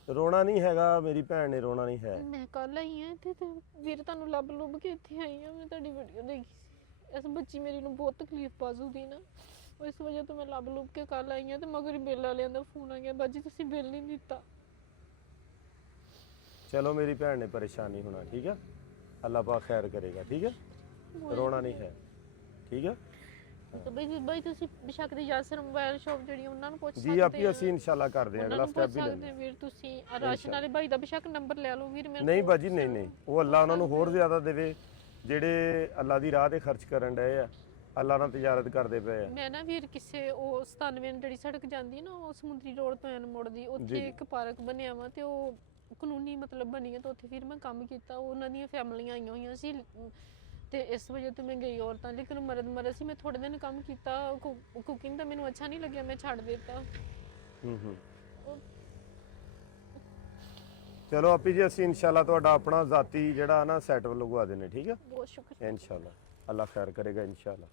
ਰੋਣਾ ਨਹੀਂ ਹੈਗਾ, ਮੇਰੀ ਭੈਣ ਨੇ ਰੋਣਾ ਨਹੀਂ ਹੈ। ਮੈਂ ਕੱਲ ਆਈ ਆ ਇੱਥੇ ਤੇ ਵੀਰ ਤੁਹਾਨੂੰ ਲੱਭ ਲੁੱਭ ਕੇ ਇੱਥੇ ਆਈ ਆ। ਮੈਂ ਤੁਹਾਡੀ ਵੀਡੀਓ ਦੇਖੀ ਸੀ। ਇਸ ਬੱਚੀ ਮੇਰੀ ਨੂੰ ਬਹੁਤ ਤਕਲੀਫ ਬਾਜ਼ੂ ਦੀ ਨਾ, ਇਸ ਵਜ੍ਹਾ ਤੋਂ ਮੈਂ ਲੱਭ ਲੁੱਭ ਕੇ ਕੱਲ ਆਈ ਆ। ਤੇ ਮਗਰ ਬਿੱਲ ਵਾਲਿਆਂ ਦਾ ਫੋਨ ਆ ਗਿਆ, ਬਾਜੀ ਤੁਸੀਂ ਬਿੱਲ ਨਹੀਂ ਦਿੱਤਾ। ਚਲੋ ਮੇਰੀ ਭੈਣ ਨੇ ਪਰੇਸ਼ਾਨ ਨਹੀਂ ਹੋਣਾ। ਠੀਕ ਆ। ਅੱਲਾ ਪਾਕ ਖੈਰ ਕਰੇਗਾ। ਠੀਕ ਆ। ਰੋਣਾ ਨਹੀਂ ਹੈ। ਠੀਕ ਆ। ਤੇ ਬਈ ਤੁਸੀਂ ਬਿਸ਼ੱਕ ਦੀ ਯਾਸਰ ਮੋਬਾਈਲ ਸ਼ਾਪ ਜਿਹੜੀ ਉਹਨਾਂ ਨੂੰ ਪੁੱਛ ਸਕਦੇ ਜੀ ਆਪੀ ਅਸੀਂ ਇਨਸ਼ਾਅੱਲਾ ਕਰਦੇ ਹਾਂ, ਅਗਲਾ ਸਟੈਪ ਵੀ ਲੈਂਦੇ। ਵੀਰ ਤੁਸੀਂ ਆਹ ਰਾਸ਼ਨ ਵਾਲੇ ਭਾਈ ਦਾ ਬਿਸ਼ੱਕ ਨੰਬਰ ਲੈ ਲਓ ਵੀਰ। ਮੇਰੇ ਨਹੀਂ ਬਾਜੀ, ਨਹੀਂ ਨਹੀਂ, ਉਹ ਅੱਲਾ ਉਹਨਾਂ ਨੂੰ ਹੋਰ ਜ਼ਿਆਦਾ ਦੇਵੇ, ਜਿਹੜੇ ਅੱਲਾ ਦੀ ਰਾਹ ਤੇ ਖਰਚ ਕਰਨ ਡਏ ਆ, ਅੱਲਾ ਨਾਲ ਤਜਾਰਤ ਕਰਦੇ ਪਏ ਆ। ਮੈਂ ਨਾ ਵੀਰ ਕਿਸੇ ਉਹ 97 ਜਿਹੜੀ ਸੜਕ ਜਾਂਦੀ ਹੈ ਨਾ, ਉਹ ਸਮੁੰਦਰੀ ਰੋਡ ਤੋਂ ਐਨ ਮੁੜਦੀ, ਉੱਥੇ ਜੀ। ਇੱਕ ਪਾਰਕ ਬਣਿਆ ਵਾ ਤੇ ਉਹ ਕਾਨੂੰਨੀ ਮਤਲਬ ਬਣੀ ਹੈ। ਤੇ ਉੱਥੇ ਫਿਰ ਮੈਂ ਕੰਮ ਕੀਤਾ, ਉਹਨਾਂ ਦੀਆਂ ਫੈਮਲੀਆਂ ਆਈਆਂ ਹੋਈਆਂ ਸੀ ਤੇ ਇਸ ਵਜ੍ਹਾ ਤੋਂ ਮੈਂ ਗਈ ਔਰਤਾਂ। ਲੇਕਿਨ ਮਰਦ ਸੀ। ਮੈਂ ਥੋੜੇ ਦਿਨ ਕੰਮ ਕੀਤਾ, ਕੁਕਿੰਗ ਦਾ ਮੈਨੂੰ ਅੱਛਾ ਨਹੀਂ ਲੱਗਿਆ, ਮੈਂ ਛੱਡ ਦਿੱਤਾ। ਚਲੋ ਆਪੀ ਜੀ ਅਸੀਂ ਇਨਸ਼ਾਅੱਲਾ ਤੁਹਾਡਾ ਆਪਣਾ ਜ਼ਾਤੀ ਜਿਹੜਾ ਨਾ ਸੈਟਅਪ ਲਗਵਾ ਦੇਣੇ। ਠੀਕ ਆ। ਬਹੁਤ ਸ਼ੁਕਰੀਆ। ਇਨਸ਼ਾਅੱਲਾ ਅੱਲਾ ਖੈਰ ਕਰੇਗਾ ਇਨਸ਼ਾਅੱਲਾ।